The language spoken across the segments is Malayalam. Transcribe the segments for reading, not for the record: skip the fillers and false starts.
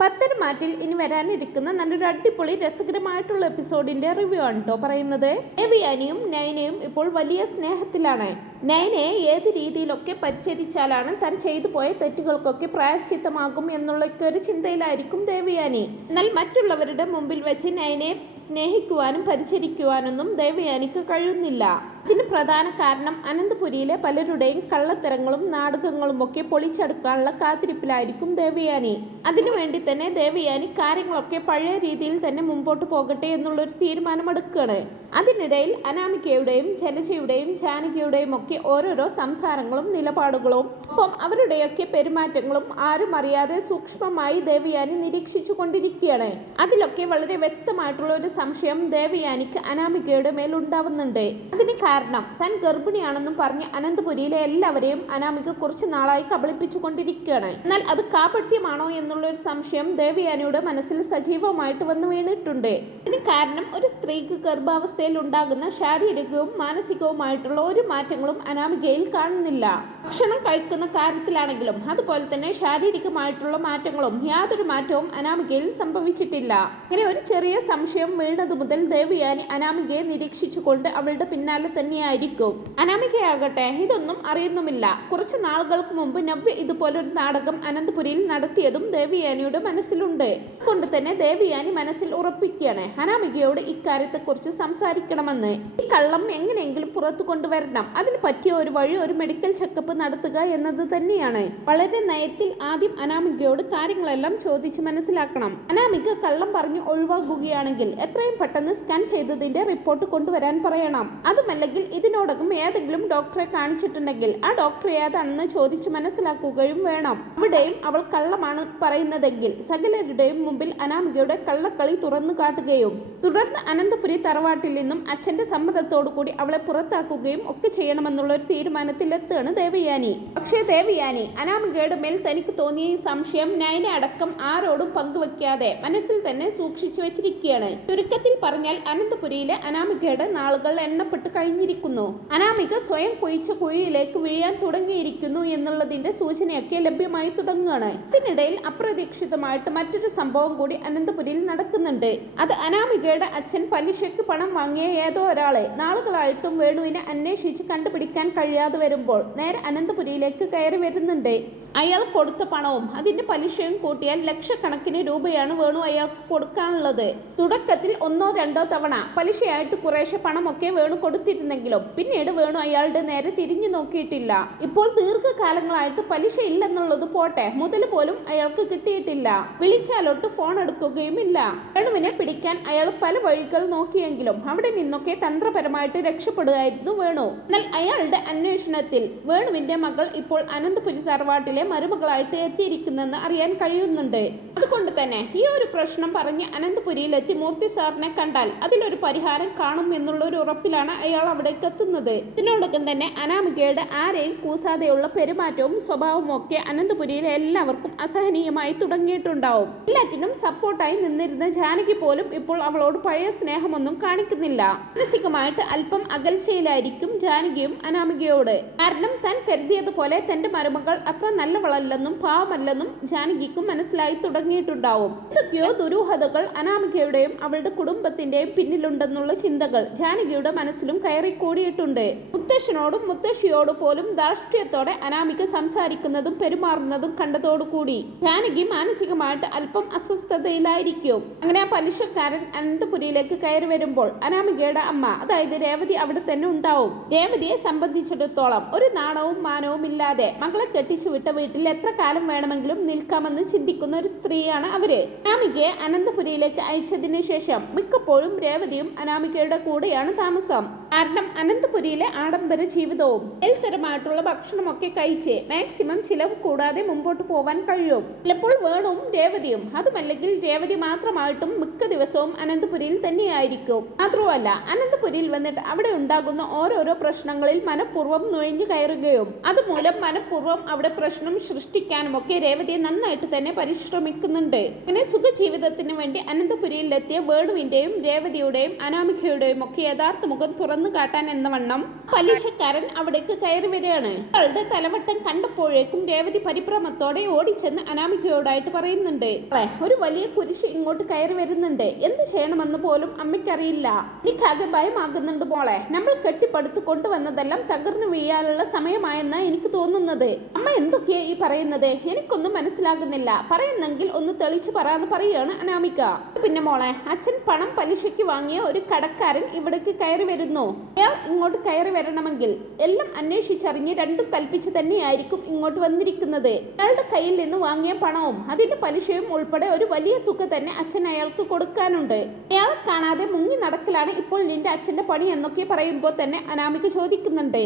പത്തരമാറ്റിൽ ഇനി വരാനിരിക്കുന്ന നല്ലൊരു അടിപൊളി രസകരമായിട്ടുള്ള എപ്പിസോഡിന്റെ റിവ്യൂ ആണ് കേട്ടോ പറയുന്നത്. ദേവയാനിയും നയനയും ഇപ്പോൾ വലിയ സ്നേഹത്തിലാണ്. നയനയെ ഏത് രീതിയിലൊക്കെ പരിചരിച്ചാലാണ് താൻ ചെയ്തു പോയ തെറ്റുകൾക്കൊക്കെ പ്രായശ്ചിത്തമാകും എന്നുള്ള ഒരു ചിന്തയിലായിരിക്കും ദേവയാനി. എന്നാൽ മറ്റുള്ളവരുടെ മുമ്പിൽ വെച്ച് നയനയെ സ്നേഹിക്കുവാനും പരിചരിക്കുവാനൊന്നും ദേവയാനിക്ക് കഴിയുന്നില്ല. ഇതിന് പ്രധാന കാരണം അനന്തപുരിയിലെ പലരുടെയും കള്ളത്തരങ്ങളും നാടകങ്ങളും ഒക്കെ പൊളിച്ചെടുക്കാനുള്ള കാത്തിരിപ്പിലായിരിക്കും ദേവയാനി. അതിനുവേണ്ടി തന്നെ ദേവയാനി കാര്യങ്ങളൊക്കെ പഴയ രീതിയിൽ തന്നെ മുമ്പോട്ട് പോകട്ടെ എന്നുള്ളൊരു തീരുമാനമെടുക്കുകയാണ്. അതിനിടയിൽ അനാമികയുടെയും ജലജയുടെയും ജാനകിയുടെയും ഒക്കെ ഓരോരോ സംസാരങ്ങളും നിലപാടുകളും ഒപ്പം അവരുടെയൊക്കെ പെരുമാറ്റങ്ങളും ആരും അറിയാതെ സൂക്ഷ്മമായി ദേവയാനി നിരീക്ഷിച്ചു കൊണ്ടിരിക്കുകയാണ്. അതിലൊക്കെ വളരെ വ്യക്തമായിട്ടുള്ള ഒരു സംശയം ദേവയാനിക്ക് അനാമികയുടെ മേൽ ഉണ്ടാവുന്നുണ്ട്. അതിന് കാരണം താൻ ഗർഭിണിയാണെന്നും പറഞ്ഞ് അനന്തപുരിയിലെ എല്ലാവരെയും അനാമിക കുറച്ച് നാളായി കബളിപ്പിച്ചു കൊണ്ടിരിക്കുകയാണ്. എന്നാൽ അത് കാപട്യമാണോ എന്നുള്ള ഒരു സംശയം ദേവയാനിയുടെ മനസ്സിൽ സജീവമായിട്ട് വന്നു വീണിട്ടുണ്ട്. ഇതിന് കാരണം ഒരു സ്ത്രീക്ക് ഗർഭാവസ്ഥയിൽ ഉണ്ടാകുന്ന ശാരീരികവും മാനസികവുമായിട്ടുള്ള ഒരു മാറ്റങ്ങളും അനാമികയിൽ കാണുന്നില്ല. ഭക്ഷണം കഴിക്കുന്ന കാര്യത്തിലാണെങ്കിലും അതുപോലെ തന്നെ ശാരീരികമായിട്ടുള്ള മാറ്റങ്ങളും യാതൊരു മാറ്റവും അനാമികയിൽ സംഭവിച്ചിട്ടില്ല. ഇങ്ങനെ ഒരു ചെറിയ സംശയം വീണതു മുതൽ ദേവയാനി അനാമികയെ നിരീക്ഷിച്ചുകൊണ്ട് അവളുടെ പിന്നാലെ തന്നെയായിരിക്കും. അനാമികയാകട്ടെ ഇതൊന്നും അറിയുന്നുമില്ല. കുറച്ച് നാളുകൾക്ക് മുമ്പ് നവ്യ ഇതുപോലൊരു നാടകം അനന്തപുരിയിൽ നടത്തിയതും ദേവയാനിയുടെ മനസ്സിലുണ്ട്. അതുകൊണ്ട് തന്നെ ദേവയാനി മനസ്സിൽ ഉറപ്പിക്കുകയാണ് അനാമികയോട് ഇക്കാര്യത്തെക്കുറിച്ച് സംസാരിക്കണമെന്ന്. ഈ കള്ളം എങ്ങനെയെങ്കിലും പുറത്തു കൊണ്ടുവരണം. അതിന് പറ്റിയ ഒരു വഴി ഒരു മെഡിക്കൽ ചെക്കപ്പ് നടത്തുക എന്നത് തന്നെയാണ്. വളരെ നയത്തിൽ ആദ്യം അനാമികയോട് കാര്യങ്ങളെല്ലാം ചോദിച്ച് മനസ്സിലാക്കണം. അനാമിക കള്ളം പറഞ്ഞു ഒഴിവാക്കുകയാണെങ്കിൽ എത്രയും പെട്ടെന്ന് സ്കാൻ ചെയ്തതിന്റെ റിപ്പോർട്ട് കൊണ്ടുവരാൻ പറയണം. അതുമല്ലെങ്കിൽ ഇതിനോടകം ഏതെങ്കിലും ഡോക്ടറെ കാണിച്ചിട്ടുണ്ടെങ്കിൽ ആ ഡോക്ടർ ഏതാണെന്ന് ചോദിച്ച് മനസ്സിലാക്കുകയും വേണം. അവിടെയും അവൾ കള്ളമാണ് പറയുന്നതെങ്കിൽ സകലരുടെയും മുമ്പിൽ അനാമികയുടെ കള്ളക്കളി തുറന്നു കാട്ടുകയും തുടർന്ന് അനന്തപുരി തറവാട്ടിൽ നിന്നും അച്ഛന്റെ സമ്മതത്തോടു കൂടി അവളെ പുറത്താക്കുകയും ഒക്കെ ചെയ്യണമെന്നുള്ള ഒരു തീരുമാനത്തിലെത്തുകയാണ് ദേവയാനി. പക്ഷേ ദേവയാനി അനാമികയുടെ മേൽ തനിക്ക് തോന്നിയ ഈ സംശയം നയന അടക്കം ആരോടും പങ്കുവെക്കാതെ മനസ്സിൽ തന്നെ സൂക്ഷിച്ചു വെച്ചിരിക്കുകയാണ്. ചുരുക്കത്തിൽ പറഞ്ഞാൽ അനന്തപുരിയിലെ അനാമികയുടെ നാളുകൾ എണ്ണപ്പെട്ട് കഴിഞ്ഞിരിക്കുന്നു. അനാമിക സ്വയം കുഴിച്ച കുഴിയിലേക്ക് വീഴാൻ തുടങ്ങിയിരിക്കുന്നു എന്നുള്ളതിന്റെ സൂചനയൊക്കെ ലഭ്യമായി തുടങ്ങുകയാണ്. ഇതിനിടയിൽ അപ്രതീക്ഷിതമായിട്ട് മറ്റൊരു സംഭവം കൂടി അനന്തപുരിയിൽ നടക്കുന്നുണ്ട്. അത് അനാമികയുടെ അച്ഛൻ പലിശയ്ക്ക് പണം വാങ്ങിയ ഏതോ ഒരാളെ നാളുകളായിട്ടും വേണുവിനെ അന്വേഷിച്ച് കണ്ടുപിടിക്കാൻ കഴിയാതെ വരുമ്പോൾ നേരെ അനന്തപുരിയിലേക്ക് കയറി വരുന്നുണ്ട്. അയാൾ കൊടുത്ത പണവും അതിന്റെ പലിശയും കൂട്ടിയാൽ ലക്ഷക്കണക്കിന് രൂപയാണ് വേണു അയാൾക്ക് കൊടുക്കാനുള്ളത്. തുടക്കത്തിൽ 1-2 തവണ പലിശയായിട്ട് കുറേശ്ശെ പണമൊക്കെ വേണു കൊടുത്തിരുന്നെങ്കിലും പിന്നീട് വേണു അയാളുടെ നേരെ തിരിഞ്ഞു നോക്കിയിട്ടില്ല. ഇപ്പോൾ ദീർഘകാലങ്ങളായിട്ട് പലിശ ഇല്ലെന്നുള്ളത് പോട്ടെ, മുതൽ പോലും അയാൾക്ക് കിട്ടിയിട്ടില്ല. വിളിച്ചാലോട്ട് ഫോൺ എടുക്കുകയുമില്ല. വേണുവിനെ പിടിക്കാൻ അയാൾ പല വഴികൾ നോക്കിയെങ്കിലും അവിടെ നിന്നൊക്കെ തന്ത്രപരമായിട്ട് രക്ഷപ്പെടുകയായിരുന്നു വേണു. എന്നാൽ അയാളുടെ അന്വേഷണത്തിൽ വേണുവിന്റെ മകൾ ഇപ്പോൾ അനന്തപുരി തറവാട്ടിലെ മരുമകളായിട്ട് എത്തിയിരിക്കുന്നെന്ന് അറിയാൻ കഴിയുന്നുണ്ട്. അതുകൊണ്ട് തന്നെ ഈ ഒരു പ്രശ്നം പറഞ്ഞ് അനന്തപുരിയിലെത്തി മൂർത്തി സാറിനെ കണ്ടാൽ അതിലൊരു പരിഹാരം കാണും എന്നുള്ള ഒരു ഉറപ്പിലാണ് അയാൾ അവിടേക്ക് എത്തുന്നത്. ഇതിനോടൊപ്പം തന്നെ അനാമികയുടെ ആരെയും കൂസാതെയുള്ള പെരുമാറ്റവും സ്വഭാവവും ഒക്കെ അനന്തപുരിയിലെ എല്ലാവർക്കും അസഹനീയമായി തുടങ്ങിയിട്ടുണ്ടാവും. എല്ലാറ്റിനും സപ്പോർട്ടായി നിന്നിരുന്ന ജാനകി പോലും ഇപ്പോൾ അവളോട് പഴയ സ്നേഹമൊന്നും കാണിക്കുന്നില്ല. മാനസികമായിട്ട് അല്പം അകൽച്ചയിലായിരിക്കും ജാനകിയും അനാമികയോട്. കാരണം താൻ കരുതിയതുപോലെ തന്റെ മരുമകൾ അത്ര നല്ലവളല്ലെന്നും പാവമല്ലെന്നും ജാനകിക്കും മനസ്സിലായി തുടങ്ങിയിട്ടുണ്ടാവും. എന്തൊക്കെയോ ദുരൂഹതകൾ അനാമികയുടെയും അവളുടെ കുടുംബത്തിന്റെയും പിന്നിലുണ്ടെന്നുള്ള ചിന്തകൾ ജാനകിയുടെ മനസ്സിലും കയറി കൂടിയിട്ടുണ്ട്. മുത്തശ്ശനോടും മുത്തശ്ശിയോട് പോലും ധാർഷ്ട്യത്തോടെ അനാമിക സംസാരിക്കുന്നതും പെരുമാറുന്നതും കണ്ടതോടുകൂടി ജാനകി മാനസികമായിട്ട് അല്പം അസ്വസ്ഥതയിലായിരിക്കും. അങ്ങനെ ആ പലിശക്കാരൻ അനന്തപുരിയിലേക്ക് കയറി വരുമ്പോൾ അനാമികയുടെ അമ്മ അതായത് രേവതി അവിടെ തന്നെ ഉണ്ടാവും. രേവതിയെ സംബന്ധിച്ചിടത്തോളം ഒരു നാണവും മാനവും ഇല്ലാതെ മകളെ കെട്ടിച്ചു വിട്ട വീട്ടിൽ എത്ര കാലം വേണമെങ്കിലും നിൽക്കാമെന്ന് ചിന്തിക്കുന്ന ഒരു സ്ത്രീയാണ് അവര്. അനാമികയെ അനന്തപുരിയിലേക്ക് അയച്ചതിന് ശേഷം മിക്കപ്പോഴും രേവതിയും അനാമികയുടെ കൂടെയാണ് താമസം. കാരണം അനന്തപുരിയിലെ ആഡംബര ജീവിതവും എൽത്തരമായിട്ടുള്ള ഭക്ഷണമൊക്കെ കഴിച്ച് മാക്സിമം ചിലവ് കൂടാതെ മുമ്പോട്ട് പോവാൻ കഴിയും. ചിലപ്പോൾ വേണുവും രേവതിയും അതുമല്ലെങ്കിൽ രേവതി മാത്രമായിട്ടും മിക്ക ദിവസവും അനന്തപുരിയിൽ തന്നെയായിരിക്കും. മാത്രമല്ല അനന്തപുരിയിൽ വന്നിട്ട് അവിടെ ഉണ്ടാകുന്ന ഓരോരോ പ്രശ്നങ്ങളിൽ മനഃപൂർവ്വം നുഴഞ്ഞു കയറുകയും അതുമൂലം മനഃപൂർവ്വം അവിടെ പ്രശ്നം സൃഷ്ടിക്കാനും ഒക്കെ രേവതിയെ നന്നായിട്ട് തന്നെ പരിശ്രമിക്കുന്നുണ്ട്. ചോദിക്കുന്നുണ്ട്. ഇങ്ങനെ സുഖജീവിതത്തിന് വേണ്ടി അനന്തപുരിയിലെത്തിയ വേണുവിന്റെയും രേവതിയുടെയും അനാമികയുടെയും ഒക്കെ യഥാർത്ഥ മുഖം തുറന്നു കാട്ടാൻ എന്നവണ്ണം പലിശക്കാരൻ അവിടേക്ക് കയറി വരികയാണ്. അവളുടെ തലവട്ടം കണ്ടപ്പോഴേക്കും രേവതി പരിഭ്രമത്തോടെ ഓടിച്ചെന്ന് അനാമികയോടായിട്ട് പറയുന്നുണ്ട്, ഒരു വലിയ കുരിശ് ഇങ്ങോട്ട് കയറി വരുന്നുണ്ട്, എന്ത് ചെയ്യണമെന്ന് പോലും അമ്മയ്ക്കറിയില്ല, എനിക്കാകെ ഭയമാകുന്നുണ്ട് മോളെ, നമ്മൾ കെട്ടിപ്പടുത്ത് കൊണ്ടുവന്നതെല്ലാം തകർന്നു വീഴാനുള്ള സമയമായെന്നാ എനിക്ക് തോന്നുന്നത്. അമ്മ എന്തൊക്കെയാ ഈ പറയുന്നത്? എനിക്കൊന്നും മനസ്സിലാകുന്നില്ല, പറയുന്നെങ്കിൽ ഒന്ന് തെളിച്ചു പറയാന്ന് പറയുകയാണ് അനാമിക. പിന്നെ മോളെ, അച്ഛൻ പണം പലിശയ്ക്ക് വാങ്ങിയ ഒരു കടക്കാരൻ ഇവിടേക്ക് കയറി വരുന്നു. അയാൾ ഇങ്ങോട്ട് കയറി വരണമെങ്കിൽ എല്ലാം അന്വേഷിച്ചറിഞ്ഞ് രണ്ടും കൽപ്പിച്ച് തന്നെയായിരിക്കും ഇങ്ങോട്ട് വന്നിരിക്കുന്നത്. അയാളുടെ കയ്യിൽ നിന്ന് വാങ്ങിയ പണവും അതിന്റെ പലിശയും ഉൾപ്പെടെ ഒരു വലിയ തുക തന്നെ അച്ഛൻ അയാൾക്ക് കൊടുക്കാനുണ്ട്. അയാളെ കാണാതെ മുങ്ങി നടക്കലാണ് ഇപ്പോൾ നിന്റെ അച്ഛന്റെ പണി എന്നൊക്കെ പറയുമ്പോൾ തന്നെ അനാമിക ചോദിക്കുന്നുണ്ട്,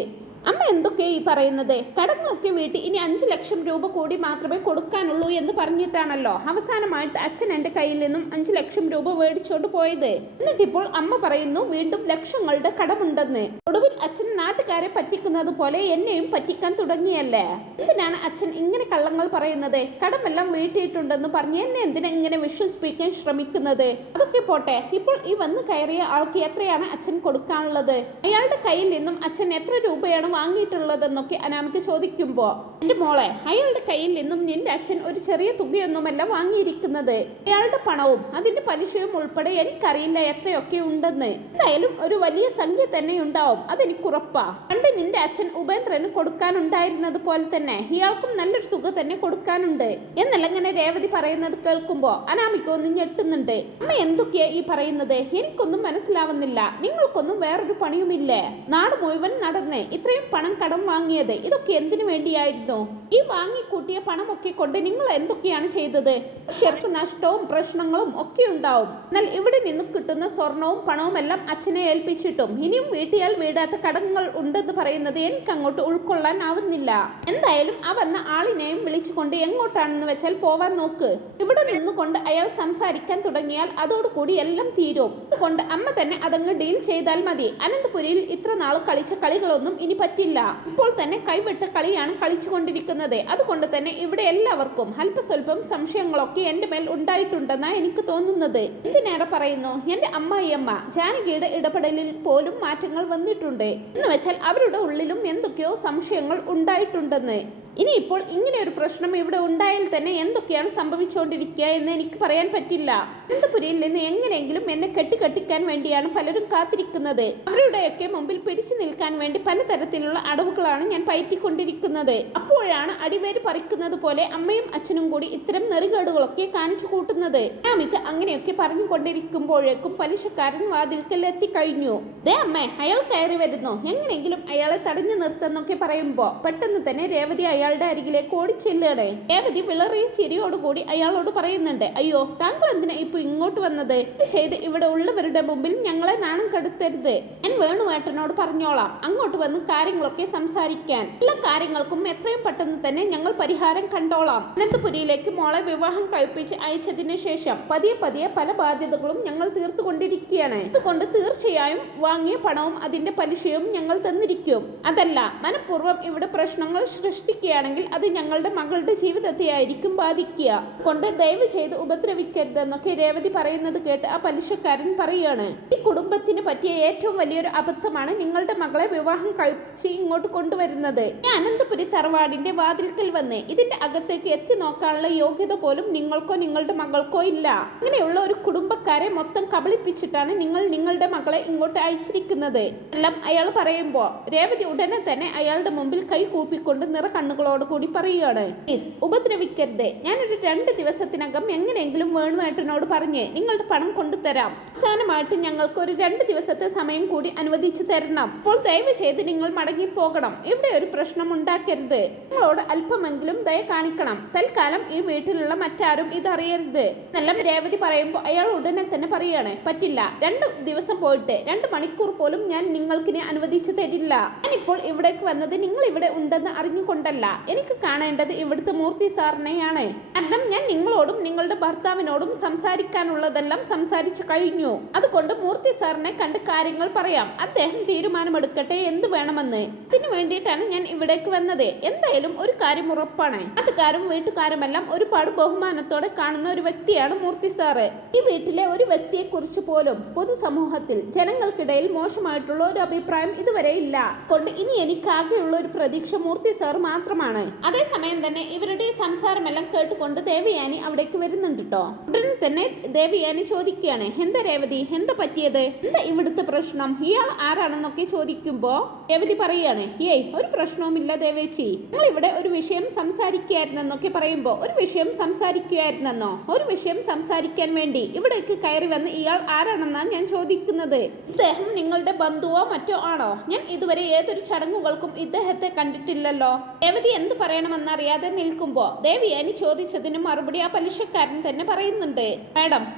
അമ്മ എന്തൊക്കെയാ ഈ പറയുന്നത്? കടങ്ങളൊക്കെ വീട്ടി ഇനി 5 ലക്ഷം രൂപ കൂടി മാത്രമേ കൊടുക്കാനുള്ളൂ എന്ന് പറഞ്ഞിട്ടാണല്ലോ അവസാനമായിട്ട് അച്ഛൻ എൻ്റെ കയ്യിൽ നിന്നും 5 ലക്ഷം രൂപ മേടിച്ചോണ്ട് പോയത്. എന്നിട്ടിപ്പോൾ അമ്മ പറയുന്നു വീണ്ടും ലക്ഷങ്ങളുടെ കടമുണ്ടെന്ന്. ഒടുവിൽ അച്ഛൻ നാട്ടുകാരെ പറ്റിക്കുന്നത് പോലെ എന്നെയും പറ്റിക്കാൻ തുടങ്ങിയല്ലേ? എന്തിനാണ് അച്ഛൻ ഇങ്ങനെ കള്ളങ്ങൾ പറയുന്നത്? കടമെല്ലാം വീട്ടിയിട്ടുണ്ടെന്ന് പറഞ്ഞ് എന്നെ എന്തിനാ ഇങ്ങനെ വിശ്വസിപ്പിക്കാൻ ശ്രമിക്കുന്നത്? അതൊക്കെ പോട്ടെ, ഇപ്പോൾ ഈ വന്ന് കയറിയ ആൾക്ക് എത്രയാണ് അച്ഛൻ കൊടുക്കാനുള്ളത്? അയാളുടെ കയ്യിൽ നിന്നും അച്ഛൻ എത്ര രൂപയാണ് വാങ്ങിയിട്ടുള്ളതെന്നൊക്കെ അനാമിക ചോദിക്കുമ്പോ, എന്റെ മോളെ, അയാളുടെ കയ്യിൽ നിന്നും നിന്റെ അച്ഛൻ ഒരു ചെറിയ തുകയൊന്നുമല്ല വാങ്ങിയിരിക്കുന്നത്. അയാളുടെ പണവും അതിന്റെ പലിശയും ഉൾപ്പെടെ എനിക്കറിയില്ല എത്രയൊക്കെ ഉണ്ടെന്ന്. എന്തായാലും ഒരു വലിയ സംഖ്യ തന്നെ ഉണ്ടാവും, അതെനിക്കുറപ്പാ. പണ്ട് നിന്റെ അച്ഛൻ ഉപേന്ദ്രന് കൊടുക്കാനുണ്ടായിരുന്നത് പോലെ തന്നെ ഇയാൾക്കും നല്ലൊരു തുക തന്നെ കൊടുക്കാനുണ്ട് എന്നല്ല ഇങ്ങനെ രേവതി പറയുന്നത് കേൾക്കുമ്പോ അനാമിക ഒന്ന് ഞെട്ടുന്നുണ്ട്. അമ്മ എന്തൊക്കെയാ ഈ പറയുന്നത്? എനിക്കൊന്നും മനസ്സിലാവുന്നില്ല. നിങ്ങൾക്കൊന്നും വേറൊരു പണിയുമില്ലേ? നാട് മുഴുവൻ നടന്ന് ഇത്രയും പണം കടം വാങ്ങിയത് ഇതൊക്കെ എന്തിനു വേണ്ടിയായിരുന്നു? ഈ വാങ്ങിക്കൂട്ടിയ പണമൊക്കെ കൊണ്ട് നിങ്ങൾ എന്തൊക്കെയാണ് ചെയ്തത്? ശരിക്ക് നഷ്ടവും പ്രശ്നങ്ങളും ഒക്കെ ഉണ്ടാവും. എന്നാൽ ഇവിടെ നിന്ന് കിട്ടുന്ന സ്വർണവും പണവും എല്ലാം അച്ഛനെ ഏൽപ്പിച്ചിട്ടും ഇനിയും വീട്ടിയാൽ വീടാത്ത കടങ്ങൾ ഉണ്ടെന്ന് പറയുന്നത് എനിക്ക് അങ്ങോട്ട് ഉൾക്കൊള്ളാൻ ആവുന്നില്ല. എന്തായാലും ആ വന്ന ആളിനെയും വിളിച്ചുകൊണ്ട് എങ്ങോട്ടാണെന്ന് വെച്ചാൽ പോവാൻ നോക്ക്. ഇവിടെ നിന്നുകൊണ്ട് അയാൾ സംസാരിക്കാൻ തുടങ്ങിയാൽ അതോടുകൂടി എല്ലാം തീരും. അതുകൊണ്ട് അമ്മ തന്നെ അതങ്ങ് ഡീൽ ചെയ്താൽ മതി. അനന്തപുരിയിൽ ഇത്ര നാൾ കളിച്ച കളികളൊന്നും ഇനി പറ്റില്ല. ഇപ്പോൾ തന്നെ കൈവിട്ട കളിയാണ് കളിച്ചുകൊണ്ടിരിക്കുന്നത്. അതുകൊണ്ട് തന്നെ ഇവിടെ എല്ലാവർക്കും അല്പസ്വല്പം സംശയങ്ങളൊക്കെ എന്റെ മേൽ ഉണ്ടായിട്ടുണ്ടെന്നാണ് എനിക്ക് തോന്നുന്നത്. എന്തിനേറെ പറയുന്നു, എന്റെ അമ്മായിയമ്മ ജാനകിയുടെ ഇടപെടലിൽ പോലും മാറ്റങ്ങൾ വന്നിട്ടുണ്ട് എന്ന് വെച്ചാൽ അവരുടെ ഉള്ളിലും എന്തൊക്കെയോ സംശയങ്ങൾ ഉണ്ടായിട്ടുണ്ടെന്ന്. ഇനിയിപ്പോൾ ഇങ്ങനെ ഒരു പ്രശ്നം ഇവിടെ ഉണ്ടായാൽ തന്നെ എന്തൊക്കെയാണ് സംഭവിച്ചുകൊണ്ടിരിക്കുക എന്ന് എനിക്ക് പറയാൻ പറ്റില്ല. അനന്തപുരിയിൽ നിന്ന് എങ്ങനെയെങ്കിലും എന്നെ കെട്ടിക്കാൻ വേണ്ടിയാണ് പലരും കാത്തിരിക്കുന്നത്. അവരുടെയൊക്കെ മുമ്പിൽ പിടിച്ചു നിൽക്കാൻ വേണ്ടി പലതരത്തിലുള്ള അടവുകളാണ് ഞാൻ പയറ്റിക്കൊണ്ടിരിക്കുന്നത്. അപ്പോഴാണ് അടിവേര് പറിക്കുന്നത് പോലെ അമ്മയും അച്ഛനും കൂടി ഇത്തരം നെറികേടുകളൊക്കെ കാണിച്ചു കൂട്ടുന്നത്. അനാമിക അങ്ങനെയൊക്കെ പറഞ്ഞുകൊണ്ടിരിക്കുമ്പോഴേക്കും പലിശക്കാരൻ വാതിൽക്കൽ എത്തിക്കഴിഞ്ഞു. ദേ അമ്മേ, അയാൾ കയറി വരുന്നു, എങ്ങനെയെങ്കിലും അയാളെ തടഞ്ഞു നിർത്തുന്നൊക്കെ പറയുമ്പോ പെട്ടെന്ന് തന്നെ രേവതി അയാളുടെ അരികിലേക്ക് ഓടിച്ചെല്ലുകയാണ്. രേവതി വിളറിയ ചിരിയോടുകൂടി അയാളോട് പറയുന്നുണ്ട്, അയ്യോ താങ്കൾ എന്തിനാ ഇപ്പൊ ഇങ്ങോട്ട് വന്നത്? ചെയ്ത് ഇവിടെ ഉള്ളവരുടെ മുമ്പിൽ ഞങ്ങളെ നാണം കെടുത്തരുത്. ഞാൻ വേണുവേട്ടനോട് പറഞ്ഞോളാം അങ്ങോട്ട് വന്ന് കാര്യങ്ങളൊക്കെ സംസാരിക്കാൻ. എല്ലാ കാര്യങ്ങൾക്കും എത്രയും പെട്ടെന്ന് തന്നെ ഞങ്ങൾ പരിഹാരം കണ്ടോളാം. അനന്തപുരിയിലേക്ക് മോളെ വിവാഹം കഴിപ്പിച്ച് അയച്ചതിന് ശേഷം പതിയെ പതിയെ പല ബാധ്യതകളും ഞങ്ങൾ തീർത്തുകൊണ്ടിരിക്കുകയാണ്. അതുകൊണ്ട് തീർച്ചയായും വാങ്ങിയ പണവും അതിന്റെ പലിശയും ഞങ്ങൾ തന്നിരിക്കും. അതല്ല മനഃപൂർവ്വം ഇവിടെ പ്രശ്നങ്ങൾ സൃഷ്ടിക്കുകയാണെങ്കിൽ അത് ഞങ്ങളുടെ മകളുടെ ജീവിതത്തെ ആയിരിക്കും ബാധിക്കുക. കൊണ്ട് ദയവ് ചെയ്ത് ഉപദ്രവിക്കരുതെന്നൊക്കെ രേവതി പറയുന്നത് കേട്ട് ആ പലിശക്കാരൻ പറയുകയാണ്, ഈ കുടുംബത്തിന് പറ്റിയ ഏറ്റവും വലിയൊരു അബദ്ധമാണ് നിങ്ങളുടെ മകളെ വിവാഹം കഴിച്ച് ഇങ്ങോട്ട് കൊണ്ടുവരുന്നത്. ഈ അനന്തപുരി തറവാടിന്റെ വാതിൽക്കൽ വന്ന് ഇതിന്റെ അകത്തേക്ക് എത്തി നോക്കാനുള്ള യോഗ്യത പോലും നിങ്ങൾക്കോ നിങ്ങളുടെ മകൾക്കോ ഇല്ല. അങ്ങനെയുള്ള ഒരു കുടുംബക്കാരെ മൊത്തം കബളിപ്പിച്ചിട്ടാണ് നിങ്ങൾ നിങ്ങളുടെ മകളെ ഇങ്ങോട്ട് അയച്ചിരിക്കുന്നത് എല്ലാം അയാൾ പറയുമ്പോ രേവതി ഉടനെ തന്നെ അയാളുടെ മുമ്പിൽ കൈ കൂപ്പിക്കൊണ്ട് കണ്ണുകളോട് കൂടി പറയുകയാണ്, പ്ലീസ് ഉപദ്രവിക്കരുത്. ഞാനൊരു 2 ദിവസത്തിനകം എങ്ങനെയെങ്കിലും വേണുവേട്ടനോട് പറഞ്ഞ് നിങ്ങളുടെ പണം കൊണ്ടുതരാം. അവസാനമായിട്ട് ഞങ്ങൾക്ക് ഒരു 2 ദിവസത്തെ സമയം കൂടി അനുവദിച്ചു തരണം. അപ്പോൾ ദയവ് ചെയ്ത് നിങ്ങൾ മടങ്ങിപ്പോകണം. ഇവിടെ ഒരു പ്രശ്നം ഉണ്ടാക്കരുത്. നിങ്ങളോട് അല്പമെങ്കിലും ദയ കാണിക്കണം. തൽക്കാലം ഈ വീട്ടിലുള്ള മറ്റാരും ഇതറിയരുത് എന്നെല്ലാം രേവതി പറയുമ്പോൾ അയാൾ ഉടനെ തന്നെ പറയാണ്, പറ്റില്ല. 2 ദിവസം പോയിട്ട് 2 മണിക്കൂർ പോലും ഞാൻ നിങ്ങൾക്കിനി അനുവദിച്ചു തരില്ല. ഞാനിപ്പോൾ ഇവിടേക്ക് വന്നത് നിങ്ങൾ ഇവിടെ ഉണ്ടെന്ന് അറിഞ്ഞുകൊണ്ടല്ല. എനിക്ക് കാണേണ്ടത് ഇവിടുത്തെ മൂർത്തി സാറിനെയാണ്. കാരണം ഞാൻ നിങ്ങളോടും നിങ്ങളുടെ ഭർത്താവിനോടും സംസാരിക്കാനുള്ളതെല്ലാം സംസാരിച്ചു കഴിഞ്ഞു. അതുകൊണ്ട് മൂർത്തി സാറിനെ കണ്ട് കാര്യങ്ങൾ പറയാം. അദ്ദേഹം തീരുമാനമെടുക്കട്ടെ എന്ത് വേണമെന്ന്. ഇതിനു വേണ്ടിയിട്ടാണ് ഞാൻ ഇവിടേക്ക് വന്നത്. എന്തായാലും ഒരു കാര്യം ഉറപ്പാണ്, നാട്ടുകാരും വീട്ടുകാരുമെല്ലാം ഒരുപാട് ബഹുമാനത്തോടെ കാണുന്ന ഒരു വ്യക്തിയാണ് മൂർത്തി സാറ്. ഈ വീട്ടിലെ ഒരു വ്യക്തിയെ കുറിച്ച് പോലും പൊതുസമൂഹത്തിൽ ജനങ്ങൾക്കിടയിൽ മോശമായിട്ടുള്ള ഒരു അഭിപ്രായം ഇതുവരെ ഇല്ല. കൊണ്ട് ഇനി എനിക്കാകെയുള്ള ഒരു പ്രതീക്ഷ മൂർത്തി സാർ മാത്രമാണ്. അതേസമയം തന്നെ ഇവരുടെ ഈ സംസാരമെല്ലാം കേട്ടുകൊണ്ട് ദേവയാനി അവിടേക്ക് വരുന്നുണ്ട് കേട്ടോ. ഉടനെ തന്നെ ദേവയാനി ചോദിക്കുകയാണ്, എന്താ രേവതി, എന്താ പറ്റിയത്, എന്താ ഇവിടുത്തെ പ്രശ്നം, ഇയാൾ ആരാണെന്നൊക്കെ ചോദിക്കുമ്പോ രേവതി പറയാണ്, ഏയ് ഒരു പ്രശ്നവുമില്ല ദേവേച്ചി, ഞങ്ങൾ ഇവിടെ ഒരു വിഷയം സംസാരിക്കുകയായിരുന്നെന്നൊക്കെ പറയുമ്പോ ഒരു വിഷയം സംസാരിക്കുകയായിരുന്നെന്നോ, ഒരു വിഷയം സംസാരിക്കാൻ വേണ്ടി ഇവിടേക്ക് കയറി വന്ന് ഇയാൾ ആരാണെന്നാണ് ഞാൻ ചോദിക്കുന്നത്. ഇദ്ദേഹം നിങ്ങളുടെ ബന്ധുവോ മറ്റോ ആണോ? ഞാൻ ഇതുവരെ ഏതൊരു ചടങ്ങുകൾക്കും ഇദ്ദേഹത്തെ കണ്ടിട്ടില്ലല്ലോ. രേവതി എന്ത് പറയണമെന്നറിയാതെ നിൽക്കുമ്പോ ദേവിയാനി ചോദിച്ചതിന് മറുപടി ആ പലിശക്കാരൻ തന്നെ പറയുന്നുണ്ട്.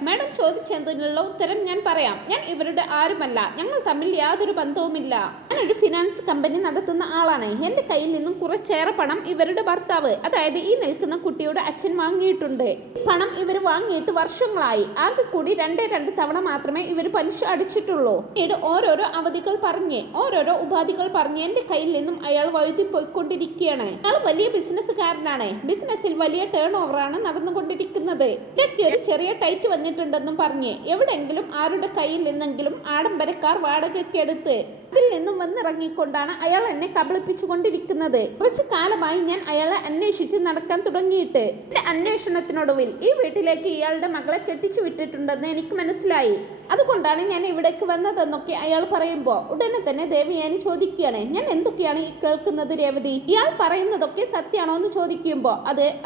മാഡം ചോദിച്ചതിനുള്ള ഉത്തരം ഞാൻ പറയാം. ഞാൻ ഇവരുടെ ആരുമല്ല, ഞങ്ങൾ തമ്മിൽ യാതൊരു ബന്ധവുമില്ല. ഞാനൊരു ഫിനാൻസ് കമ്പനി നടത്തുന്ന ആളാണ്. എന്റെ കയ്യിൽ നിന്നും കുറച്ചേറെ പണം ഇവരുടെ ഭർത്താവ്, അതായത് ഈ നിൽക്കുന്ന കുട്ടിയുടെ അച്ഛൻ വാങ്ങിയിട്ടുണ്ട്. പണം ഇവർ വാങ്ങിയിട്ട് വർഷങ്ങളായി. ആകെ കൂടി 2 തവണ മാത്രമേ ഇവർ പലിശ അടിച്ചിട്ടുള്ളൂ. പിന്നീട് ഓരോരോ ഓരോരോ ഉപാധികൾ പറഞ്ഞ് എന്റെ കയ്യിൽ നിന്നും അയാൾ വഴുതി പോയിക്കൊണ്ടിരിക്കുകയാണ്. അയാൾ വലിയ ബിസിനസ്സുകാരനാണ്. ബിസിനസ്സിൽ വലിയ ടേൺ ഓവറാണ് നടന്നുകൊണ്ടിരിക്കുന്നത്. ഇടയ്ക്ക് ഒരു ചെറിയ ടൈറ്റ് വന്നിട്ടുണ്ടെന്നും പറഞ്ഞ് എവിടെയെങ്കിലും ആരുടെ കയ്യിൽ നിന്നെങ്കിലും ആഡംബരക്കാർ വാടകയ്ക്കെടുത്ത് ഇതിൽ നിന്നും വന്നിറങ്ങിക്കൊണ്ടാണ് അയാൾ എന്നെ കബളിപ്പിച്ചുകൊണ്ടിരിക്കുന്നത്. കുറച്ചു കാലമായി ഞാൻ അയാളെ അന്വേഷിച്ച് നടക്കാൻ തുടങ്ങിയിട്ട്. എന്റെ അന്വേഷണത്തിനൊടുവിൽ ഈ വീട്ടിലേക്ക് ഇയാളുടെ മകളെ കെട്ടിച്ചു വിട്ടിട്ടുണ്ടെന്ന് എനിക്ക് മനസ്സിലായി. അതുകൊണ്ടാണ് ഞാൻ ഇവിടേക്ക് വന്നതെന്നൊക്കെ അയാൾ പറയുമ്പോൾ ഉടനെ തന്നെ ദേവയാനി ചോദിക്കുകയാണ്, ഞാൻ എന്തൊക്കെയാണ് ഈ കേൾക്കുന്നത് രേവതി? ഇയാൾ പറയുന്നതൊക്കെ സത്യമാണോ എന്ന് ചോദിക്കുമ്പോൾ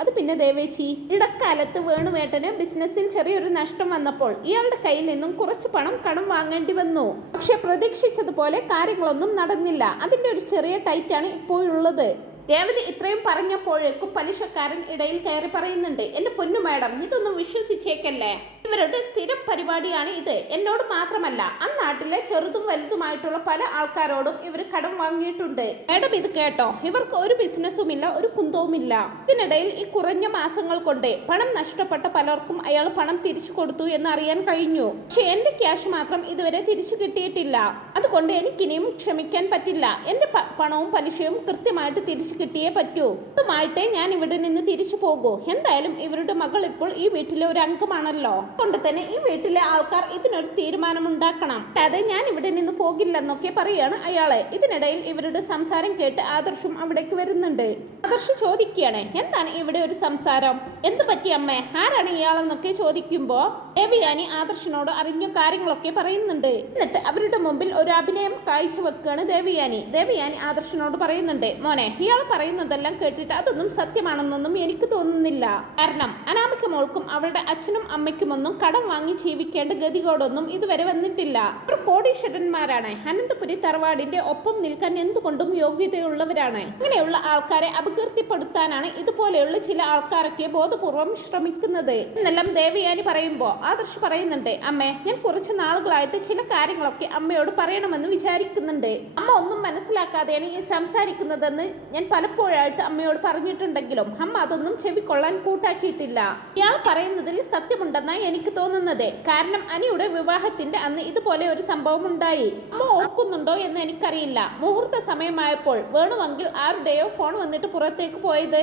അത് പിന്നെ ദേവേച്ചി, ഇടക്കാലത്ത് വേണുവേട്ടന് ബിസിനസ്സിൽ ചെറിയൊരു നഷ്ടം വന്നപ്പോൾ ഇയാളുടെ കയ്യിൽ നിന്നും കുറച്ച് പണം കടം വാങ്ങേണ്ടി വന്നു. പക്ഷെ പ്രതീക്ഷിച്ചതുപോലെ കാര്യങ്ങളൊന്നും നടന്നില്ല. അതിന്റെ ഒരു ചെറിയ ടൈറ്റാണ് ഇപ്പോഴുള്ളത്. രേവതി ഇത്രയും പറഞ്ഞപ്പോഴേക്കും പലിശക്കാരൻ ഇടയിൽ കയറി പറയുന്നുണ്ട്, എന്റെ പൊന്നു മാഡം, ഇതൊന്നും വിശ്വസിച്ചേക്കല്ലേ. ഇവരുടെ സ്ഥിരം പരിപാടിയാണ് ഇത്. എന്നോട് മാത്രമല്ല, ആ നാട്ടിലെ ചെറുതും വലുതുമായിട്ടുള്ള പല ആൾക്കാരോടും ഇവർ കടം വാങ്ങിയിട്ടുണ്ട്. മാഡം ഇത് കേട്ടോ, ഇവർക്ക് ഒരു ബിസിനസ്സുമില്ല, ഒരു കുന്തവുമില്ല. ഇതിനിടയിൽ ഈ കുറഞ്ഞ മാസങ്ങൾ കൊണ്ട് പണം നഷ്ടപ്പെട്ട പലർക്കും അയാൾ പണം തിരിച്ചു കൊടുത്തു എന്ന് അറിയാൻ കഴിഞ്ഞു. പക്ഷെ എന്റെ ക്യാഷ് മാത്രം ഇതുവരെ തിരിച്ചു കിട്ടിയിട്ടില്ല. അതുകൊണ്ട് എനിക്കിനിയും ക്ഷമിക്കാൻ പറ്റില്ല. എന്റെ പണവും പലിശയും കൃത്യമായിട്ട് തിരിച്ചു കിട്ടിയേ പറ്റൂ. അതുമായിട്ടേ ഞാൻ ഇവിടെ നിന്ന് തിരിച്ചു പോകൂ. എന്തായാലും ഇവരുടെ മകൾ ഇപ്പോൾ ഈ വീട്ടിലെ ഒരു അംഗമാണല്ലോ. കൊണ്ട് തന്നെ ഈ വീട്ടിലെ ആൾക്കാർ ഇതിനൊരു തീരുമാനമുണ്ടാക്കണം. അതെ, ഞാൻ ഇവിടെ നിന്ന് പോകില്ലെന്നൊക്കെ പറയാണ് അയാളെ. ഇതിനിടയിൽ ഇവരുടെ സംസാരം കേട്ട് ആദർശും അവിടേക്ക് വരുന്നുണ്ട്. ആദർശ് ചോദിക്കുകയാണ്, എന്താണ് ഇവിടെ ഒരു സംസാരം, എന്ത് പറ്റി അമ്മേ, ആരാണ് ഇയാളെന്നൊക്കെ ചോദിക്കുമ്പോ ദേവയാനി ആദർശിനോട് അറിഞ്ഞ കാര്യങ്ങളൊക്കെ പറയുന്നുണ്ട്. എന്നിട്ട് അവരുടെ മുമ്പിൽ ഒരു അഭിനയം കാഴ്ചവെക്കുകയാണ് ദേവയാനി. ആദർശിനോട് പറയുന്നുണ്ട്, മോനെ, ഇയാൾ പറയുന്നതെല്ലാം കേട്ടിട്ട് അതൊന്നും സത്യമാണെന്നൊന്നും എനിക്ക് തോന്നുന്നില്ല. കാരണം അനാമിക മോൾക്കും അവളുടെ അച്ഛനും അമ്മയ്ക്കുമൊന്നും കടം വാങ്ങി ജീവിക്കേണ്ട ഗതികോടൊന്നും ഇതുവരെ വന്നിട്ടില്ല. അവർ കോടീശ്വരന്മാരാണ്. അനന്തപുരി തറവാടിന്റെ ഒപ്പം നിൽക്കാൻ എന്തുകൊണ്ടും യോഗ്യതയുള്ളവരാണ്. അങ്ങനെയുള്ള ആൾക്കാരെ അപകീർത്തിപ്പെടുത്താനാണ് ഇതുപോലെയുള്ള ചില ആൾക്കാരൊക്കെ ബോധപൂർവം ശ്രമിക്കുന്നത് എന്നെല്ലാം ദേവയാനി പറയുമ്പോ ആദർശ് പറയുന്നുണ്ട്, അമ്മേ, ഞാൻ കുറച്ച് നാളുകളായിട്ട് ചില കാര്യങ്ങളൊക്കെ അമ്മയോട് പറയണമെന്ന് വിചാരിക്കുന്നുണ്ട്. അമ്മ ഒന്നും മനസ്സിലാക്കാതെയാണ് ഈ സംസാരിക്കുന്നതെന്ന് ഞാൻ പലപ്പോഴായിട്ട് അമ്മയോട് പറഞ്ഞിട്ടുണ്ടെങ്കിലും അമ്മ അതൊന്നും ചെവിക്കൊള്ളാൻ കൂട്ടാക്കിയിട്ടില്ല. ഇയാൾ പറയുന്നതിൽ സത്യമുണ്ടെന്നാണ് എനിക്ക് തോന്നുന്നത്. കാരണം അനിയുടെ വിവാഹത്തിന്റെ അന്ന് ഇതുപോലെ ഒരു സംഭവം ഉണ്ടായി. അമ്മ ഓർക്കുന്നുണ്ടോ എന്ന് എനിക്കറിയില്ല. മുഹൂർത്ത സമയമായപ്പോൾ വേണുവെങ്കിൽ ആരുടെയോ ഫോൺ വന്നിട്ട് പുറത്തേക്ക് പോയത്.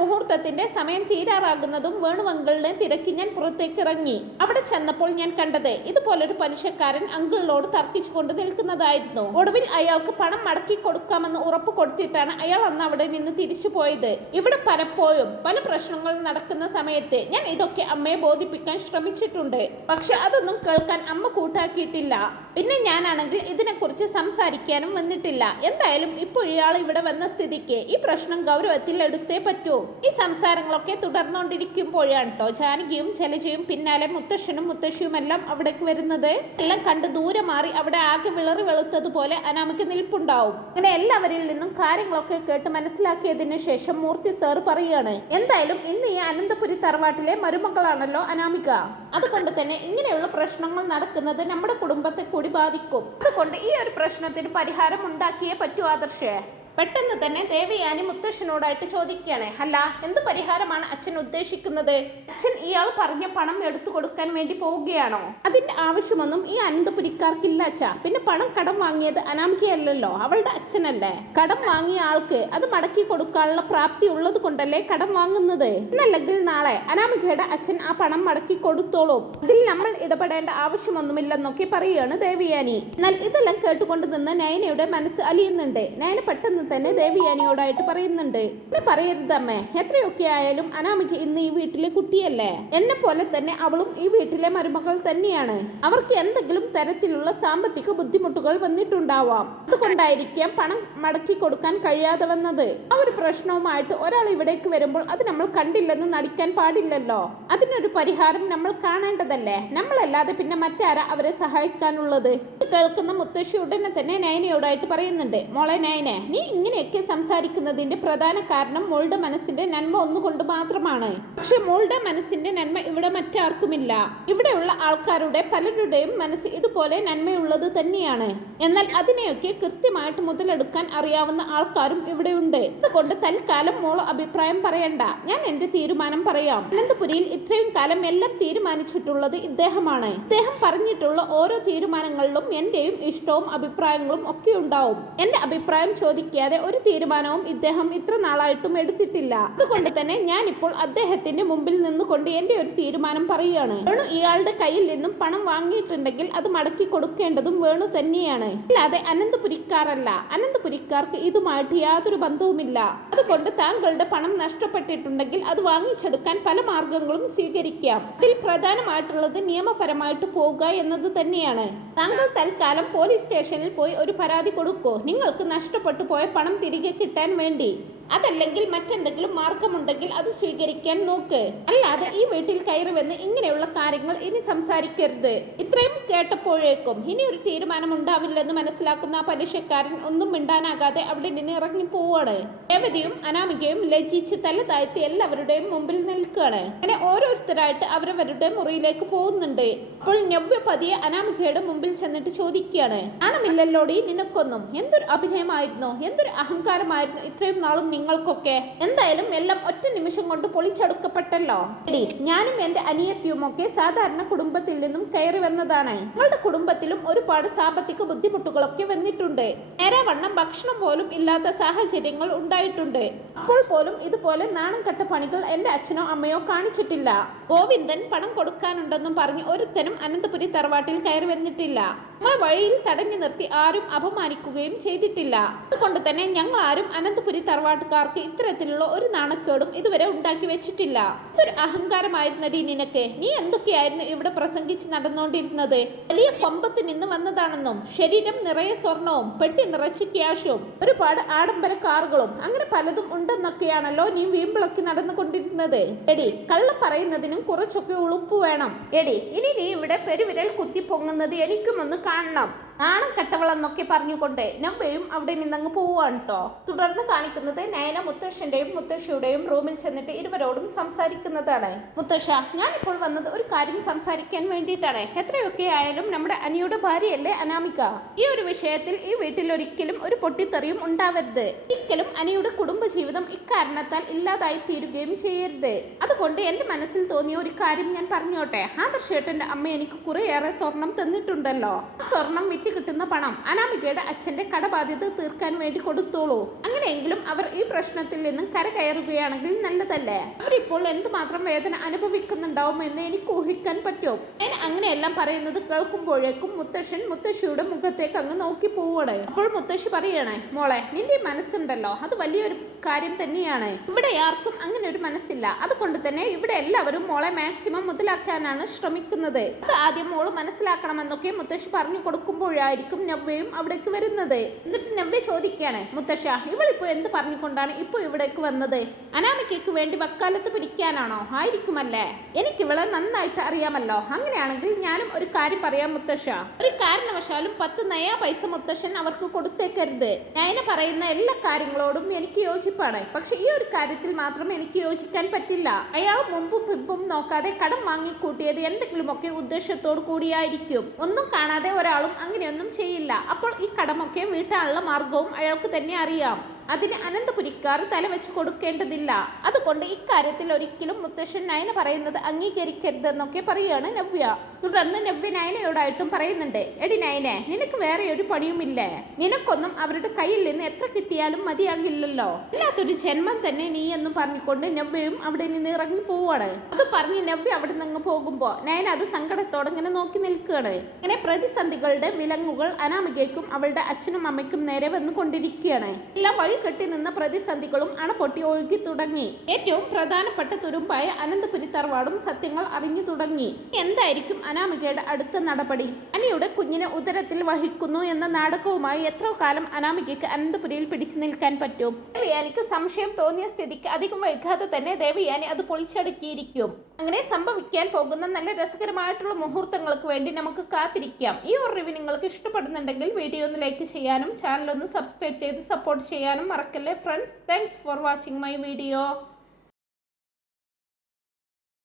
മുഹൂർത്തത്തിന്റെ സമയം തീരാറാകുന്നതും വേണുവെങ്കിളിനെ തിരക്കി ഞാൻ പുറത്തേക്ക് ഇറങ്ങി. അവിടെ ചെന്നപ്പോൾ ഞാൻ കണ്ടത് ഇതുപോലൊരു പലിശക്കാരൻ അങ്കിളിനോട് തർക്കിച്ചുകൊണ്ട് നിൽക്കുന്നതായിരുന്നു. ഒടുവിൽ അയാൾക്ക് പണം മടക്കി കൊടുക്കാമെന്ന് ഉറപ്പ് കൊടുത്തിട്ടാണ് അയാൾ അന്ന് അവിടെ നിന്ന് തിരിച്ചു പോയത്. ഇവിടെ പലപ്പോഴും പല പ്രശ്നങ്ങൾ നടക്കുന്ന സമയത്ത് ഞാൻ ഇതൊക്കെ അമ്മയെ ബോധിപ്പിക്കാൻ ശ്രമിച്ചിട്ടുണ്ട്. പക്ഷെ അതൊന്നും കേൾക്കാൻ അമ്മ കൂട്ടാക്കിയിട്ടില്ല. പിന്നെ ഞാനാണെങ്കിൽ ഇതിനെക്കുറിച്ച് സംസാരിക്കാനും വന്നിട്ടില്ല. എന്തായാലും ഇപ്പോൾ ഇയാൾ ഇവിടെ വന്ന സ്ഥിതിക്ക് ഈ പ്രശ്നം ഗൗരവത്തിൽ എടുത്തേ പറ്റൂ. ഈ സംസാരങ്ങളൊക്കെ തുടർന്നുകൊണ്ടിരിക്കുമ്പോഴാണ് കേട്ടോ ജാനകിയും ജലജയും പിന്നാലെ മുത്തശ്ശനും മുത്തശ്ശിയുമെല്ലാം അവിടേക്ക് വരുന്നത്. എല്ലാം കണ്ട് ദൂരെ മാറി അവിടെ ആകെ വിളറി വെളുത്തതുപോലെ അനാമിക നിൽപ്പുണ്ടാവും. അങ്ങനെ എല്ലാവരിൽ നിന്നും കാര്യങ്ങളൊക്കെ കേട്ട് മനസ്സിലാക്കിയതിനു ശേഷം മൂർത്തി സാർ പറയുകയാണ്, എന്തായാലും ഇന്ന് ഈ അനന്തപുരി തറവാട്ടിലെ മരുമകളാണല്ലോ അനാമിക. അതുകൊണ്ട് തന്നെ ഇങ്ങനെയുള്ള പ്രശ്നങ്ങൾ നടക്കുന്നത് നമ്മുടെ കുടുംബത്തെ കൂടി ബാധിക്കും. അതുകൊണ്ട് ഈ ഒരു പ്രശ്നത്തിന് പരിഹാരം ഉണ്ടാക്കിയേ പറ്റൂ ആദർശേ. പെട്ടെന്ന് തന്നെ ദേവയാനി മുത്തശ്ശനോടായിട്ട് ചോദിക്കുകയാണ്, അല്ല എന്ത് പരിഹാരമാണ് അച്ഛൻ ഉദ്ദേശിക്കുന്നത്? അച്ഛൻ ഇയാൾ പറഞ്ഞ പണം എടുത്തു കൊടുക്കാൻ വേണ്ടി പോവുകയാണോ? അതിന്റെ ആവശ്യമൊന്നും ഈ അനന്തപുരിക്കാർക്കില്ല അച്ഛാ. പിന്നെ പണം കടം വാങ്ങിയത് അനാമികയല്ലല്ലോ, അവളുടെ അച്ഛനല്ലേ. കടം വാങ്ങിയ ആൾക്ക് അത് മടക്കി കൊടുക്കാനുള്ള പ്രാപ്തി ഉള്ളത് കൊണ്ടല്ലേ കടം വാങ്ങുന്നത്. എന്നല്ലെങ്കിൽ നാളെ അനാമികയുടെ അച്ഛൻ ആ പണം മടക്കി കൊടുത്തോളും. ഇതിൽ നമ്മൾ ഇടപെടേണ്ട ആവശ്യമൊന്നുമില്ലെന്നൊക്കെ പറയുകയാണ് ദേവയാനി. എന്നാൽ ഇതെല്ലാം കേട്ടുകൊണ്ട് നിന്ന് നയനയുടെ മനസ്സ് അലിയുന്നുണ്ട്. നയന പെട്ടെന്ന് തന്നെ ദേവയാനിയോടായിട്ട് പറയുന്നുണ്ട്, പറയരുതമ്മേ, എത്രയൊക്കെ ആയാലും അനാമിക ഇന്ന് ഈ വീട്ടിലെ കുട്ടിയല്ലേ. എന്നെ പോലെ തന്നെ അവളും ഈ വീട്ടിലെ മരുമകൾ തന്നെയാണ്. അവർക്ക് എന്തെങ്കിലും തരത്തിലുള്ള സാമ്പത്തിക ബുദ്ധിമുട്ടുകൾ വന്നിട്ടുണ്ടാവാം. അതുകൊണ്ടായിരിക്കാം പണം മടക്കി കൊടുക്കാൻ കഴിയാതെ വന്നത്. ആ ഒരു പ്രശ്നവുമായിട്ട് ഒരാൾ ഇവിടേക്ക് വരുമ്പോൾ അത് നമ്മൾ കണ്ടില്ലെന്ന് നടിക്കാൻ പാടില്ലല്ലോ. അതിനൊരു പരിഹാരം നമ്മൾ കാണേണ്ടതല്ലേ. നമ്മളല്ലാതെ പിന്നെ മറ്റാരാ അവരെ സഹായിക്കാനുള്ളത്? കേൾക്കുന്ന മുത്തശ്ശി ഉടനെ തന്നെ നയനയോടായിട്ട് പറയുന്നുണ്ട്, മോളെ നയന, നീ ഇങ്ങനെയൊക്കെ സംസാരിക്കുന്നതിന്റെ പ്രധാന കാരണം മോളുടെ മനസ്സിന്റെ നന്മ ഒന്നുകൊണ്ട് മാത്രമാണ്. പക്ഷെ മോളുടെ മനസ്സിന്റെ നന്മ ഇവിടെ മറ്റാർക്കുമില്ല. ഇവിടെയുള്ള ആൾക്കാരുടെ പലരുടെയും മനസ്സ് ഇതുപോലെ നന്മയുള്ളത് തന്നെയാണ്. എന്നാൽ അതിനെയൊക്കെ കൃത്യമായിട്ട് മുതലെടുക്കാൻ അറിയാവുന്ന ആൾക്കാരും ഇവിടെ ഉണ്ട്. അതുകൊണ്ട് തൽക്കാലം മോള് അഭിപ്രായം പറയണ്ട, ഞാൻ എന്റെ തീരുമാനം പറയാം. അനന്തപുരിയിൽ ഇത്രയും കാലം എല്ലാം തീരുമാനിച്ചിട്ടുള്ളത് ഇദ്ദേഹമാണ്. ഇദ്ദേഹം പറഞ്ഞിട്ടുള്ള ഓരോ തീരുമാനങ്ങളിലും എന്റെയും ഇഷ്ടവും അഭിപ്രായങ്ങളും ഒക്കെ ഉണ്ടാവും. എന്റെ അഭിപ്രായം ചോദിക്കാതെ ഒരു തീരുമാനവും ഇദ്ദേഹം ഇത്ര നാളായിട്ടും എടുത്തിട്ടില്ല. അതുകൊണ്ട് തന്നെ ഞാൻ ഇപ്പോൾ അദ്ദേഹത്തിന്റെ മുമ്പിൽ നിന്നുകൊണ്ട് എന്റെ ഒരു തീരുമാനം പറയുകയാണ്. വേണു ഇയാളുടെ കയ്യിൽ നിന്നും പണം വാങ്ങിയിട്ടുണ്ടെങ്കിൽ അത് മടക്കി കൊടുക്കേണ്ടതും വേണു തന്നെയാണ്, അല്ലാതെ അനന്തപുരിക്കാരല്ല. അനന്തപുരിക്കാർക്ക് ഇതുമായിട്ട് യാതൊരു ബന്ധവുമില്ല. അതുകൊണ്ട് താങ്കളുടെ പണം നഷ്ടപ്പെട്ടിട്ടുണ്ടെങ്കിൽ അത് വാങ്ങിച്ചെടുക്കാൻ പല മാർഗങ്ങളും സ്വീകരിക്കാം. ഇതിൽ പ്രധാനമായിട്ടുള്ളത് നിയമപരമായിട്ട് പോവുക എന്നത് തന്നെയാണ്. താങ്കൾ തൽക്കാലം പോലീസ് സ്റ്റേഷനിൽ പോയി ഒരു പരാതി കൊടുക്കൂ, നിങ്ങൾക്ക് നഷ്ടപ്പെട്ടു പോയ പണം തിരികെ കിട്ടാൻ വേണ്ടി. അതല്ലെങ്കിൽ മറ്റെന്തെങ്കിലും മാർഗമുണ്ടെങ്കിൽ അത് സ്വീകരിക്കാൻ നോക്ക്. അല്ലാതെ ഈ വീട്ടിൽ കയറി വന്ന് ഇങ്ങനെയുള്ള കാര്യങ്ങൾ ഇനി സംസാരിക്കരുത്. ഇത്രയും കേട്ടപ്പോഴേക്കും ഇനി ഒരു തീരുമാനം ഉണ്ടാവില്ലെന്ന് മനസ്സിലാക്കുന്ന ആ പലിശക്കാരൻ ഒന്നും മിണ്ടാനാകാതെ അവിടെ നിന്ന് ഇറങ്ങി പോവാണ്. രേവതിയും അനാമികയും ലജ്ജിച്ച് തല താഴ്ത്തി എല്ലാവരുടെയും മുമ്പിൽ നിൽക്കുകയാണ്. അങ്ങനെ ഓരോരുത്തരായിട്ട് അവരവരുടെ മുറിയിലേക്ക് പോകുന്നുണ്ട്. അപ്പോൾ നവ്യ പതിയെ അനാമികയുടെ മുമ്പിൽ ചെന്നിട്ട് ചോദിക്കുകയാണ്, ആണമില്ലല്ലോടി നിനക്കൊന്നും? എന്തൊരു അഭിനയമായിരുന്നു, എന്തൊരു അഹങ്കാരമായിരുന്നു ഇത്രയും നാളും നിങ്ങൾക്കൊക്കെ. എന്തായാലും എല്ലാം ഒറ്റ നിമിഷം കൊണ്ട് പൊളിച്ചടുക്കപ്പെട്ടല്ലോ. എടി, ഞാനും എന്റെ അനിയത്തിയും ഒക്കെ സാധാരണ കുടുംബത്തിൽ നിന്നും കയറി വന്നതാണ്. ഞങ്ങളുടെ കുടുംബത്തിലും ഒരുപാട് സാമ്പത്തിക ബുദ്ധിമുട്ടുകളൊക്കെ വന്നിട്ടുണ്ട്. നേരാവണ്ണം ഭക്ഷണം പോലും ഇല്ലാത്ത സാഹചര്യങ്ങൾ ഉണ്ടായിട്ടുണ്ട്. അപ്പോൾ പോലും ഇതുപോലെ നാണം കെട്ട പണികൾ എന്റെ അച്ഛനോ അമ്മയോ കാണിച്ചിട്ടില്ല. ഗോവിന്ദൻ പണം കൊടുക്കാനുണ്ടെന്നും പറഞ്ഞ് ഒരുത്തനും അനന്തപുരി തറവാട്ടിൽ കയറി വന്നിട്ടില്ല. ഞങ്ങൾ വഴിയിൽ തടഞ്ഞു നിർത്തി ആരും അപമാനിക്കുകയും ചെയ്തിട്ടില്ല. അതുകൊണ്ട് തന്നെ ഞങ്ങൾ ആരും അനന്തപുരി തറവാട്ടുകാർക്ക് ഇത്തരത്തിലുള്ള ഒരു നാണക്കേടും ഇതുവരെ ഉണ്ടാക്കി വെച്ചിട്ടില്ല. ഇതൊരു അഹങ്കാരമായിരുന്നടി നിനക്ക്. നീ എന്തൊക്കെയായിരുന്നു ഇവിടെ പ്രസംഗിച്ച് നടന്നുകൊണ്ടിരുന്നത്? വലിയ കൊമ്പത്ത് നിന്ന് വന്നതാണെന്നും ശരീരം നിറയെ സ്വർണവും പെട്ടി നിറച്ച് ക്യാഷും ഒരുപാട് ആഡംബര കാറുകളും അങ്ങനെ പലതും ഉണ്ടെന്നൊക്കെയാണല്ലോ നീ വീമ്പിളക്കി നടന്നുകൊണ്ടിരുന്നത്. എടി, കള്ളം പറയുന്നതിനും കുറച്ചൊക്കെ ഉളുപ്പ് വേണം. എടി, ഇനി നീ ഇവിടെ പെരുവിരൽ കുത്തി പൊങ്ങുന്നത് എനിക്കും ഒന്ന് കാണണം. നാണം കെട്ടവളെന്നൊക്കെ പറഞ്ഞുകൊണ്ട് നവ്യയും അവിടെ നിന്നങ്ങ് പോവാണ് കേട്ടോ. തുടർന്ന് കാണിക്കുന്നത് നയന മുത്തശ്ശന്റെയും മുത്തശ്ശിയുടെയും റൂമിൽ ചെന്നിട്ട് ഇരുവരോടും സംസാരിക്കുന്നതാണ്. മുത്തശ്ശ, ഞാനിപ്പോൾ വന്നത് ഒരു കാര്യം സംസാരിക്കാൻ വേണ്ടിയിട്ടാണ്. എത്രയൊക്കെ ആയാലും നമ്മുടെ അനിയുടെ ഭാര്യയല്ലേ അനാമിക. ഈ ഒരു വിഷയത്തിൽ ഈ വീട്ടിൽ ഒരിക്കലും ഒരു പൊട്ടിത്തെറിയും ഉണ്ടാവരുത്. ഒരിക്കലും അനിയുടെ കുടുംബജീവിതം ഇക്കാരണത്താൽ ഇല്ലാതായി തീരുകയും ചെയ്യരുത്. അതുകൊണ്ട് എന്റെ മനസ്സിൽ തോന്നിയ ഒരു കാര്യം ഞാൻ പറഞ്ഞോട്ടെ. ആദർശേട്ടന്റെ അമ്മ എനിക്ക് കുറേയേറെ സ്വർണം തന്നിട്ടുണ്ടല്ലോ. സ്വർണം കിട്ടുന്ന പണം അനാമികയുടെ അച്ഛന്റെ കടബാധ്യത തീർക്കാൻ വേണ്ടി കൊടുത്തോളൂ. അങ്ങനെയെങ്കിലും അവർ ഈ പ്രശ്നത്തിൽ നിന്നും കരകയറുകയാണെങ്കിൽ നല്ലതല്ലേ. അവരിപ്പോൾ എന്തുമാത്രം വേദന അനുഭവിക്കുന്നുണ്ടാവും എന്ന് എനിക്ക് ഊഹിക്കാൻ പറ്റും. ഞാൻ അങ്ങനെയെല്ലാം പറയുന്നത് കേൾക്കുമ്പോഴേക്കും മുത്തശ്ശൻ മുത്തശ്ശിയുടെ മുഖത്തേക്ക് അങ്ങ് നോക്കി പോവാണ്. അപ്പോൾ മുത്തശ്ശി പറയണേ, മോളെ, നിന്റെ മനസ്സുണ്ടല്ലോ, അത് വലിയൊരു കാര്യം തന്നെയാണ്. ഇവിടെ ആർക്കും അങ്ങനെ ഒരു മനസ്സില്ല. അതുകൊണ്ട് തന്നെ ഇവിടെ എല്ലാവരും മോളെ മാക്സിമം മുതലാക്കാനാണ് ശ്രമിക്കുന്നത്. അത് ആദ്യം മോള് മനസ്സിലാക്കണമെന്നൊക്കെ മുത്തശ്ശി പറഞ്ഞു കൊടുക്കുമ്പോഴായിരിക്കും നവ്യയും അവിടേക്ക് വരുന്നത്. എന്നിട്ട് നവ്യ ചോദിക്കുകയാണ്, മുത്തശ്ശ, ഇവളിപ്പോ എന്ത് പറഞ്ഞുകൊണ്ടാണ് ഇപ്പൊ ഇവിടേക്ക് വന്നത്? അനാമികയ്ക്ക് വേണ്ടി വക്കാലത്ത് പിടിക്കാനാണോ? ആയിരിക്കുമല്ലേ. എനിക്ക് ഇവളെ നന്നായിട്ട് അറിയാമല്ലോ. അങ്ങനെയാണെങ്കിൽ ഞാനും ഒരു കാര്യം പറയാം മുത്തശ്ശ. ഒരു കാരണവശാലും 10 നയാ പൈസ മുത്തശ്ശൻ അവർക്ക് കൊടുത്തേക്കരുത്. നയന പറയുന്ന എല്ലാ കാര്യങ്ങളോടും എനിക്ക് യോജിപ്പാണ്. പക്ഷെ ഈ ഒരു കാര്യത്തിൽ മാത്രം എനിക്ക് യോജിക്കാൻ പറ്റില്ല. അയാൾ മുമ്പും പിമ്പും നോക്കാതെ കടം വാങ്ങിക്കൂട്ടിയത് എന്തെങ്കിലുമൊക്കെ ഉദ്ദേശത്തോടു കൂടിയായിരിക്കും. ഒന്നും കാണാതെ ഒരാളും അങ്ങനെയൊന്നും ചെയ്യില്ല. അപ്പോൾ ഈ കടമൊക്കെ വീട്ടാനുള്ള മാർഗവും അയാൾക്ക് തന്നെ അറിയാം. അതിന് അനന്തപുരിക്കാർ തലവെച്ച് കൊടുക്കേണ്ടതില്ല. അതുകൊണ്ട് ഇക്കാര്യത്തിൽ ഒരിക്കലും മുത്തശ്ശൻ നയന പറയുന്നത് അംഗീകരിക്കരുതെന്നൊക്കെ പറയുകയാണ് നവ്യ. തുടർന്ന് നവ്യ നയനയോടായിട്ടും പറയുന്നുണ്ട്, എടി നയനെ, നിനക്ക് വേറെ ഒരു പണിയുമില്ലേ? നിനക്കൊന്നും അവരുടെ കയ്യിൽ നിന്ന് എത്ര കിട്ടിയാലും മതിയാകില്ലല്ലോ. അല്ലാത്തൊരു ജന്മം തന്നെ നീ എന്ന് പറഞ്ഞുകൊണ്ട് നവ്യയും അവിടെ നിന്ന് ഇറങ്ങി പോവാണ്. അത് പറഞ്ഞ് നവ്യ അവിടെ നിന്ന് പോകുമ്പോ നയന അത് സങ്കടത്തോടെ ഇങ്ങനെ നോക്കി നിൽക്കുകയാണ്. ഇങ്ങനെ പ്രതിസന്ധികളുടെ വിലങ്ങുകൾ അനാമികയ്ക്കും അവളുടെ അച്ഛനും അമ്മയ്ക്കും നേരെ വന്നുകൊണ്ടിരിക്കുകയാണ്. എല്ലാം വഴി കെട്ടി നിന്ന പ്രതിസന്ധികളും അണപൊട്ടി ഒഴുകി തുടങ്ങി. ഏറ്റവും പ്രധാനപ്പെട്ട തുരുമ്പായ അനന്തപുരി തറവാടും സത്യങ്ങൾ അറിഞ്ഞു തുടങ്ങി. എന്തായിരിക്കും അനാമികയുടെ അടുത്ത നടപടി? അനിയുടെ കുഞ്ഞിനെ ഉദരത്തിൽ വഹിക്കുന്നു എന്ന നാടകവുമായി എത്ര കാലം അനാമികയ്ക്ക് അനന്തപുരിയിൽ പിടിച്ചു നിൽക്കാൻ പറ്റും? ദേവയാനിക്ക് സംശയം തോന്നിയ സ്ഥിതിക്ക് അധികം വൈകാതെ തന്നെ ദേവയാനി അത് പൊളിച്ചടുക്കിയിരിക്കും. അങ്ങനെ സംഭവിക്കാൻ പോകുന്ന നല്ല രസകരമായിട്ടുള്ള മുഹൂർത്തങ്ങൾക്ക് വേണ്ടി നമുക്ക് കാത്തിരിക്കാം. ഈ ഒരു റിവ്യൂ നിങ്ങൾക്ക് ഇഷ്ടപ്പെടുന്നുണ്ടെങ്കിൽ വീഡിയോ ഒന്ന് ലൈക്ക് ചെയ്യാനും ചാനൽ ഒന്ന് സബ്സ്ക്രൈബ് ചെയ്ത് സപ്പോർട്ട് ചെയ്യാനും മറക്കല്ലേ friends. Thanks for watching my video.